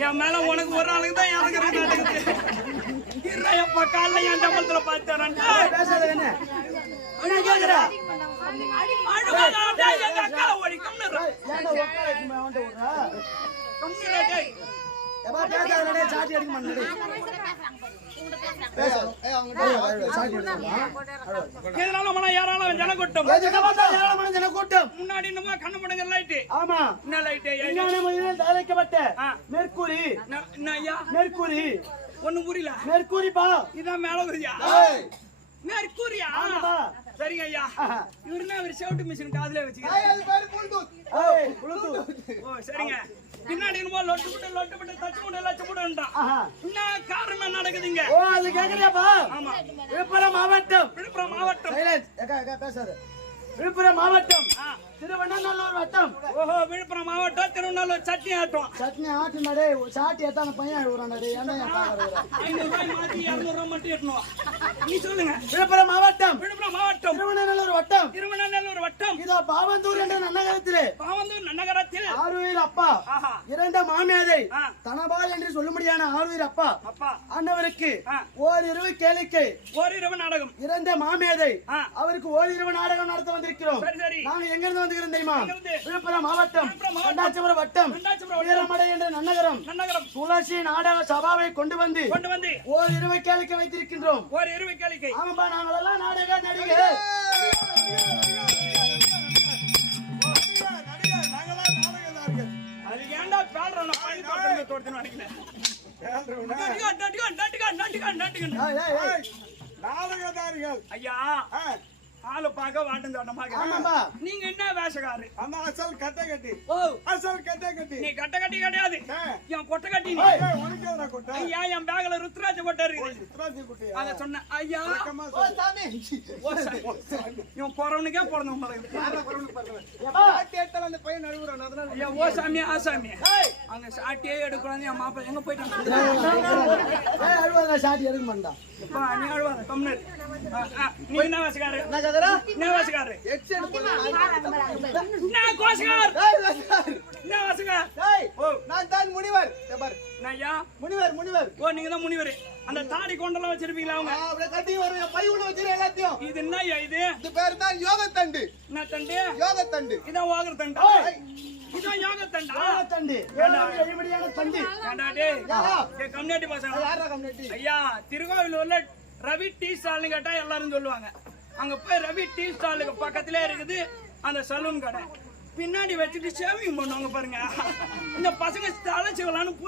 என் மேல உனக்கு ஒரு ஆளுக்கு தான் இறங்குறது நடக்குது. இருப்பா காலைல என் சம்பளத்துல பார்த்தேன் இதனால மன யாராலும் ஜனக்கூட்டம் ஏராளமான ஜன கூட்டம் முன்னாடி என்னமோ கண்ணு ஆமா. என்ன லைட்டு விஞ்ஞான முறையில் தயாரிக்கப்பட்ட. மெர்க்குரி என்ன மெர்க்குரி ஒண்ணும் புரியல. மெர்க்குரி பா இதான் மேல மேற்கூரியா ஆமாப்பா. சரிங்க ஐயா. இவருன்னா அவர் ஷவுட் மிஷின் காதுல வச்சுக்கிறேன் ஓ சரிங்க. பின்னாடி என்னமோ லொட்டு புட்டு லொட்டு புட்டு தச்சு புட்டு லட்ச புட்டுன்றான் என்ன காரணம் நடக்குதுங்க? ஓ அது கேக்குறியாப்பா? ஆமா. விழுப்புரம் மாவட்டம். விழுப்புரம் மாவட்டம். பேசாத. விழுப்புரம் மாவட்டம். ஆ. திருவண்ணாமலை வட்டம். ஓஹோ விழுப்புரம் மாவட்டம் திருவண்ணாமலை சட்னி ஆட்டம். சட்னி ஆட்டு நடே சாட்டி எத்தான பையன் விடுறான் டேய் என்ன ஏன் பாக்குற ஐநூறு ரூபாய் மாத்தி இருநூறு ரூபாய் மட்டும் எட்டணும் நீ சொல்லுங்க. விழுப்புரம் மாவட்டம். விழுப்புரம் மாவட்டம். திருவண்ணாமலை வட்டம். திருவண்ணாமலை வட்டம். இதோ பாவந்தூர் என்ற நன்னகரத்திலே. பாவந்தூர் நன்னகரத்தில். ஆறுயிர் அப்பா. இறந்த மாமியாதை. தனபால் என்று சொல்லும்படியான ஆறுயிர் அப்பா. அப்பா. அன்னவருக்கு ஆ. ஓரிரவு கேளிக்கை. ஓரிரவு நாடகம். இறந்த மாமியாதை. அவருக்கு ஓரிரவு நாடகம் நடத்த வந்திருக்கிறோம். நாங்க எங்க இருந்து வந்துக்கிறோம் தெரியுமா? விழுப்புரம் மாவட்டம். கண்டாச்சிபுரம் வட்டம். வீரமடை என்ற நன்னகரம். நன்னகரம். துளசி நாடக சபாவை கொண்டு வந்து கொண்டு வந்து. ஓரிரவு கேளிக்கை வைத்திருக்கின்றோம். ஒரு இருவை கேளிக்கை. ஆமாப்பா நாங்களெல்லாம் நாடக நடிகை ஏய். நாடகதாரிகள். ஐயா ஆளு பார்க்க வாட்டம் தோட்டமாக. நீங்க என்ன வேஷக்காரு அந்த அசல் கட்டை கட்டி. ஓ. அசல் கட்டை கட்டி. நீ கட்ட கட்டி கிடையாது. என் கொட்டை கட்டி நீ. ஏய், உனக்கு எதுடா கொட்டை? ஐயா என் பேக்ல ருத்ராஜ கொட்டை குட்டியா? அத சொன்ன ஐயா. வழக்கமா சொல்லு. ஓ. இவன் குறவனுக்கே பிறந்த உங்களுக்கு ஏப்பா, அந்த பையன் நழுவுறான், அதனால ஐயா ஓ சாமி ஆ சாமி அங்க சாட்டியே எடுக்கணும் என் மாப்பிள்ளை எங்க போயிட்டாங்க ஏய், அழுவாத, சாட்டி எடுக்க மாட்டான். எப்பா நீ அழுவாத கம்னர் நீ என்ன வேஷக்காரு என்ன கதரா என்ன வேஷக்காரு என்ன கோஷக்கார் என்ன வேஷக்கார் ஏய், ஓ நான் தான் முனிவர் இங்க பாரு. நான் ஐயா முனிவர் முனிவர் ஓ நீங்க தான் முனிவர். அந்த தாடி கொண்டெல்லாம் வச்சிருப்பீங்களா அவங்க? அப்படியே கட்டி வருவேன் பை உள்ள வச்சிரு எல்லாத்தையும். இது என்ன இது? இது பேர் தான் யோகத்தண்டு. என்ன தண்டு? யோகத்தண்டு. இதான் ஓகர தண்டா இதான் யோக தண்டா தண்டு ஏழாவது எழுபடியான தண்டு. ஏண்டா டேய்? டேய் கம்யூனிட்டி பசங்க யாரா கம்யூனிட்டி? ஐயா திருக்கோவிலூர்ல ரவி டீ ஸ்டால்னு கேட்டா எல்லாரும் சொல்லுவாங்க. அங்க போய் ரவி டீ ஸ்டாலுக்கு பக்கத்திலே இருக்குது அந்த சலூன் கடை. பின்னாடி வச்சுட்டு ஷேவிங் பண்ணுவாங்க பாருங்க. இந்த பசங்க தலை செய்வலான்னு போய்